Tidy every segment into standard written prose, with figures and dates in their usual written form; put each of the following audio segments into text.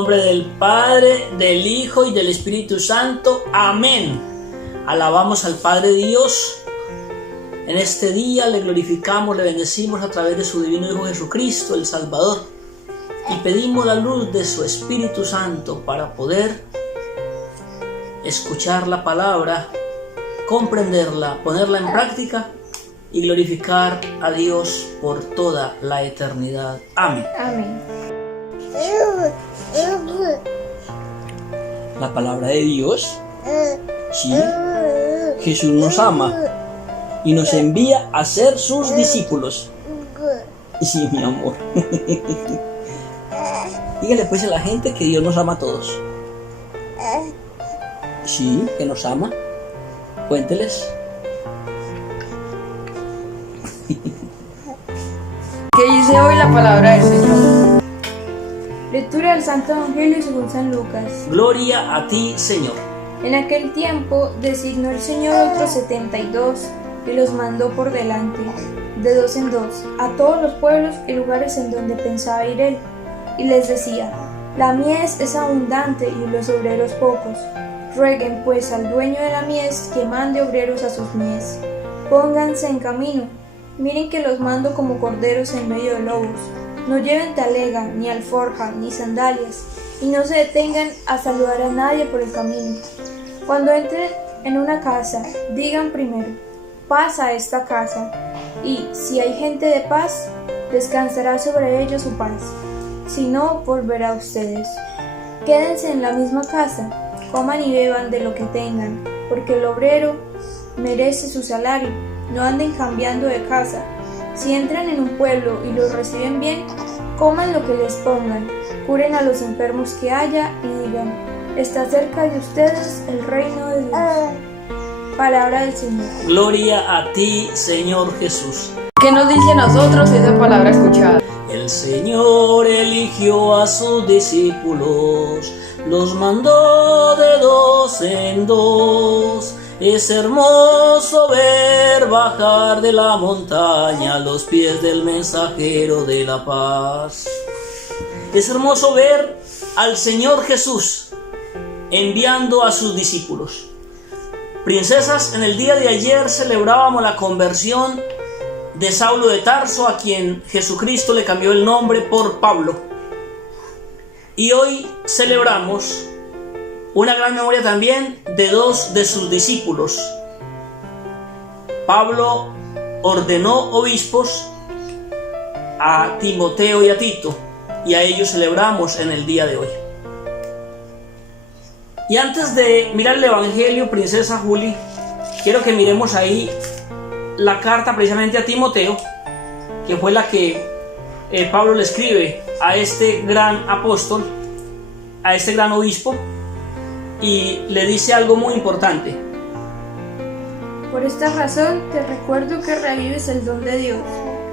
nombre del Padre, del Hijo y del Espíritu Santo. Amén. Alabamos al Padre Dios. En este día le glorificamos, le bendecimos a través de su divino Hijo Jesucristo, el Salvador. Y pedimos la luz de su Espíritu Santo para poder escuchar la palabra, comprenderla, ponerla en práctica y glorificar a Dios por toda la eternidad. Amén. Amén. La palabra de Dios, sí, Jesús nos ama y nos envía a ser sus discípulos. Sí, mi amor. Dígale pues a la gente que Dios nos ama a todos. Sí, que nos ama. Cuénteles. ¿Qué dice hoy la palabra del Señor? Lectura del Santo Evangelio según San Lucas. Gloria a ti, Señor. En aquel tiempo designó el Señor otros 72 y los mandó por delante, de dos en dos, a todos los pueblos y lugares en donde pensaba ir él. Y les decía: la mies es abundante y los obreros pocos. Rueguen pues al dueño de la mies que mande obreros a sus mies. Pónganse en camino. Miren que los mando como corderos en medio de lobos. No lleven talega, ni alforja, ni sandalias, y no se detengan a saludar a nadie por el camino. Cuando entren en una casa, digan primero: paz a esta casa, y si hay gente de paz, descansará sobre ellos su paz. Si no, volverá a ustedes. Quédense en la misma casa, coman y beban de lo que tengan, porque el obrero merece su salario. No anden cambiando de casa. Si entran en un pueblo y los reciben bien, coman lo que les pongan, curen a los enfermos que haya y digan: está cerca de ustedes el reino de Dios. Palabra del Señor. Gloria a ti, Señor Jesús. ¿Qué nos dice a nosotros esa palabra escuchada? El Señor eligió a sus discípulos, los mandó de dos en dos. Es hermoso ver bajar de la montaña los pies del mensajero de la paz. Es hermoso ver al Señor Jesús enviando a sus discípulos. Princesas, en el día de ayer celebrábamos la conversión de Saulo de Tarso, a quien Jesucristo le cambió el nombre por Pablo. Y hoy celebramos una gran memoria también de dos de sus discípulos. Pablo ordenó obispos a Timoteo y a Tito, y a ellos celebramos en el día de hoy. Y antes de mirar el Evangelio, princesa Juli, quiero que miremos ahí la carta precisamente a Timoteo, que fue la que Pablo le escribe a este gran apóstol, a este gran obispo, y le dice algo muy importante. Por esta razón te recuerdo que revives el don de Dios,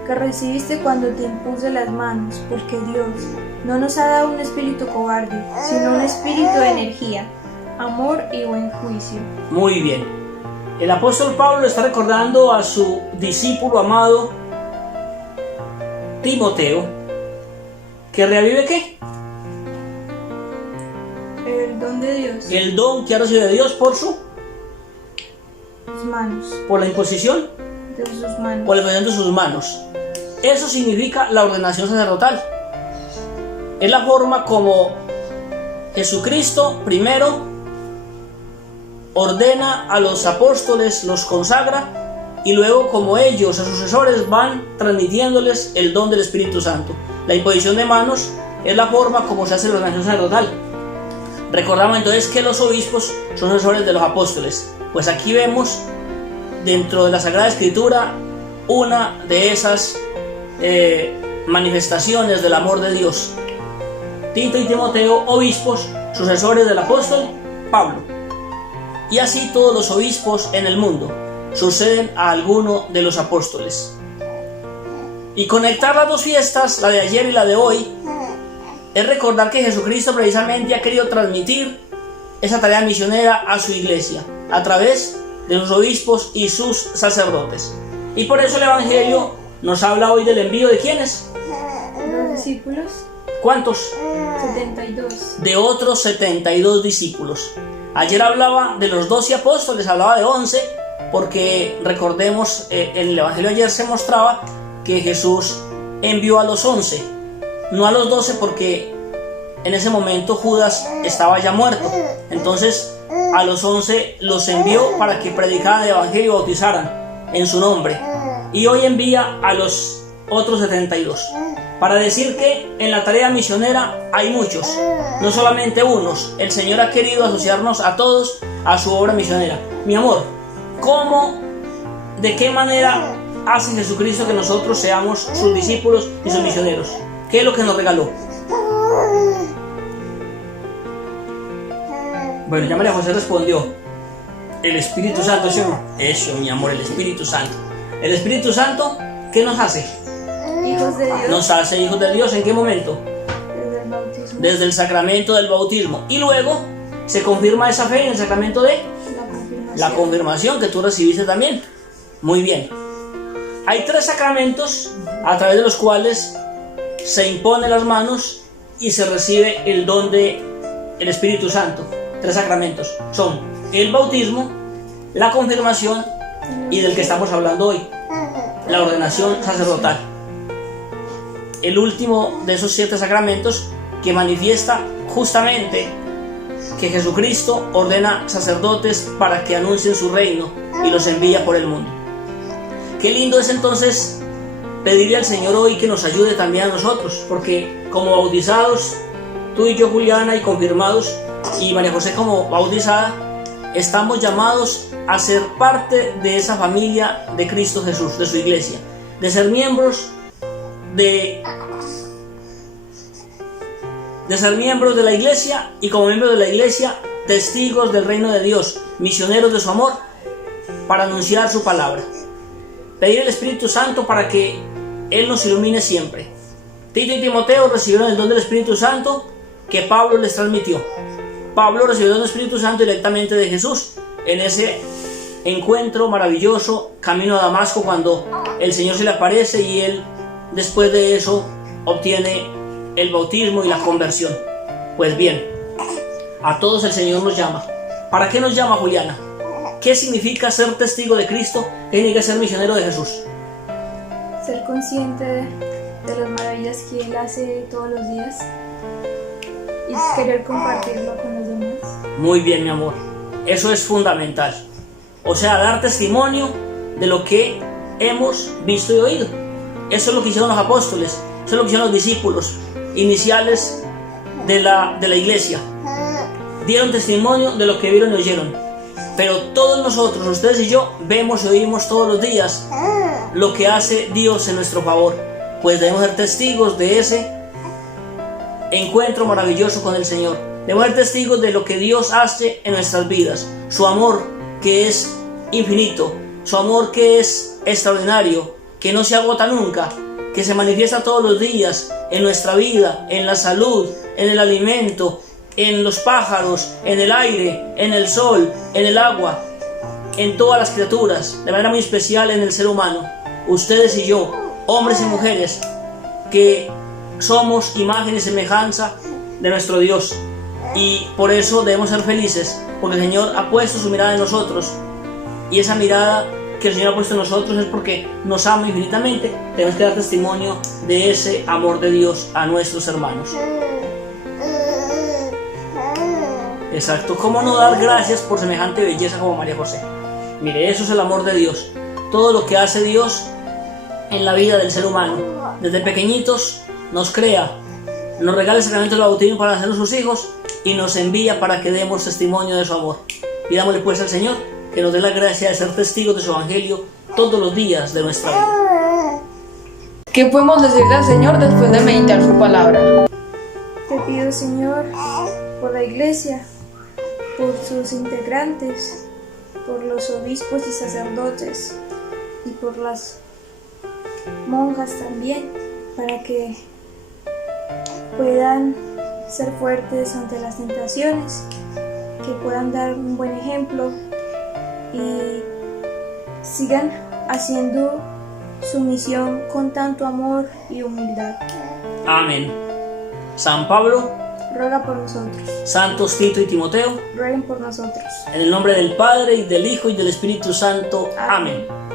que recibiste cuando te impuse las manos, porque Dios no nos ha dado un espíritu cobarde, sino un espíritu de energía, amor y buen juicio. Muy bien. El apóstol Pablo está recordando a su discípulo amado Timoteo, que revive ¿qué? El don de Dios. El don que ha recibido de Dios por sus manos. Por la imposición de sus manos. Por la imposición de sus manos. Eso significa la ordenación sacerdotal. Es la forma como Jesucristo primero ordena a los apóstoles, los consagra, y luego como ellos, a sus sucesores, van transmitiéndoles el don del Espíritu Santo. La imposición de manos es la forma como se hace la ordenación sacerdotal. Recordamos entonces que los obispos son sucesores de los apóstoles. Pues aquí vemos dentro de la Sagrada Escritura una de esas manifestaciones del amor de Dios. Tito y Timoteo, obispos, sucesores del apóstol Pablo. Y así todos los obispos en el mundo suceden a alguno de los apóstoles. Y conectar las dos fiestas, la de ayer y la de hoy, es recordar que Jesucristo precisamente ha querido transmitir esa tarea misionera a su iglesia a través de sus obispos y sus sacerdotes. Y por eso el Evangelio nos habla hoy del envío de ¿quiénes? Los discípulos. ¿cuántos? 72. De otros 72 discípulos. Ayer hablaba de los 12 apóstoles, hablaba de 11, porque recordemos, en el Evangelio ayer se mostraba que Jesús envió a los 11, no a los 12, porque en ese momento Judas estaba ya muerto. Entonces a los 11 los envió para que predicaran el Evangelio y bautizaran en su nombre. Y hoy envía a los otros 72. Para decir que en la tarea misionera hay muchos, no solamente unos. El Señor ha querido asociarnos a todos a su obra misionera. Mi amor, ¿cómo, de qué manera hace Jesucristo que nosotros seamos sus discípulos y sus misioneros? ¿Qué es lo que nos regaló? Bueno, ya María José respondió. El Espíritu Santo, ¿sí o no? Eso, mi amor, el Espíritu Santo. El Espíritu Santo, ¿qué nos hace? Hijos de Dios. Nos hace hijos de Dios. ¿En qué momento? Desde el bautismo. Desde el sacramento del bautismo. Y luego se confirma esa fe en el sacramento de la confirmación, que tú recibiste también. Muy bien. Hay 3 sacramentos a través de los cuales se imponen las manos y se recibe el don de el Espíritu Santo. 3 sacramentos son el bautismo, la confirmación y del que estamos hablando hoy, la ordenación sacerdotal. El último de esos 7 sacramentos, que manifiesta justamente que Jesucristo ordena sacerdotes para que anuncien su reino y los envía por el mundo. Qué lindo es entonces pedirle al Señor hoy que nos ayude también a nosotros, porque como bautizados, tú y yo, Juliana, y confirmados, y María José como bautizada, estamos llamados a ser parte de esa familia de Cristo Jesús, de su iglesia, de ser miembros de ser miembros de la iglesia, y como miembros de la iglesia, testigos del reino de Dios, misioneros de su amor, para anunciar su palabra. Pedir el Espíritu Santo para que Él nos ilumine siempre. Tito y Timoteo recibieron el don del Espíritu Santo que Pablo les transmitió. Pablo recibió el don del Espíritu Santo directamente de Jesús en ese encuentro maravilloso camino a Damasco, cuando el Señor se le aparece y él después de eso obtiene el bautismo y la conversión. Pues bien, a todos el Señor nos llama. ¿Para qué nos llama, Juliana? ¿Qué significa ser testigo de Cristo? ¿Qué significa ser misionero de Jesús? Ser consciente de las maravillas que Él hace todos los días y querer compartirlo con los demás. Muy bien, mi amor. Eso es fundamental. O sea, dar testimonio de lo que hemos visto y oído. Eso es lo que hicieron los apóstoles. Eso es lo que hicieron los discípulos iniciales de la iglesia. Dieron testimonio de lo que vieron y oyeron. Pero todos nosotros, ustedes y yo, vemos y oímos todos los días lo que hace Dios en nuestro favor. Pues debemos ser testigos de ese encuentro maravilloso con el Señor. Debemos ser testigos de lo que Dios hace en nuestras vidas. Su amor, que es infinito. Su amor, que es extraordinario, que no se agota nunca, que se manifiesta todos los días en nuestra vida, en la salud, en el alimento, en los pájaros, en el aire, en el sol, en el agua, en todas las criaturas, de manera muy especial en el ser humano. Ustedes y yo, hombres y mujeres, que somos imagen y semejanza de nuestro Dios, y por eso debemos ser felices, porque el Señor ha puesto su mirada en nosotros, y esa mirada que el Señor ha puesto en nosotros es porque nos ama infinitamente. Tenemos que dar testimonio de ese amor de Dios a nuestros hermanos. Exacto. ¿Cómo no dar gracias por semejante belleza como María José? Mire, eso es el amor de Dios. Todo lo que hace Dios en la vida del ser humano. Desde pequeñitos nos crea, nos regala el sacramento del bautismo para hacernos sus hijos y nos envía para que demos testimonio de su amor. Pidámosle pues al Señor que nos dé la gracia de ser testigos de su evangelio todos los días de nuestra vida. ¿Qué podemos decirle al Señor después de meditar su palabra? Te pido, Señor, por la iglesia, por sus integrantes, por los obispos y sacerdotes y por las monjas también, para que puedan ser fuertes ante las tentaciones, que puedan dar un buen ejemplo y sigan haciendo su misión con tanto amor y humildad. Amén. San Pablo, ruega por nosotros. santos Tito y Timoteo, Rueguen por nosotros. en el nombre del Padre, y del Hijo, y del Espíritu Santo. Amén.